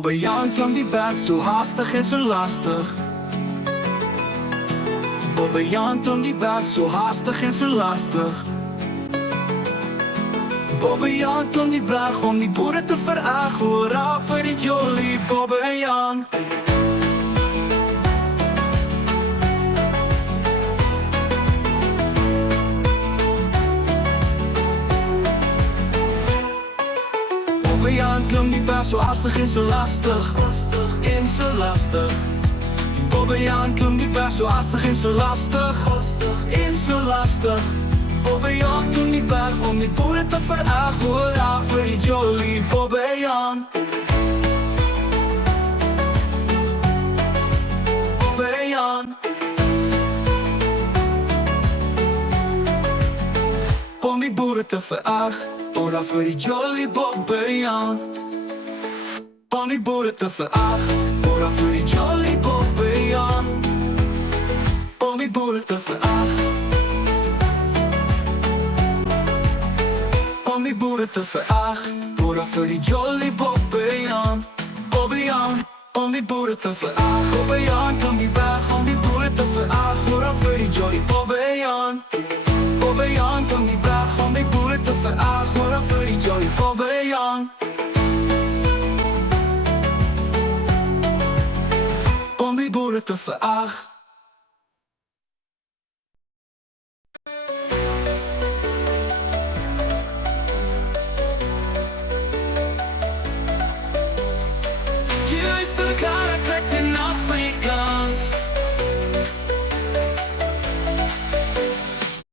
Bobbejaan klom die berg so haastig en so lastig. Bobbejaan klom die berg so haastig en so lastig. Bobbejaan klom die berg om die boere te vererg. Hoera vir die jolly Bobbejaan. Bobbejaan klom die berg so haastig en so lastig. En so lastig. Bobbejaan klom die berg so haastig en so lastig. En so lastig. Bobbejaan klom die berg om die boere te vererg. Hoera vir die jolly Bobbejaan. Bobbejaan. Om die boere te vererg. Hoera vir die jolly Bobbejaan. Om die boere te vererg. Hoera vir die jolly Bobbejaan. Om die boere te vererg. Om die boere te vererg. Hoera vir die jolly Bobbejaan. Bobbejaan. Om die boere te vererg. Bobbejaan klom die berg om die boere te vererg. Hoera vir die jolly Bobbejaan. Bobbejaan klom die berg om die boere te vererg. Hoera vir die jolly Bobbejaan. Om die boere te vererg.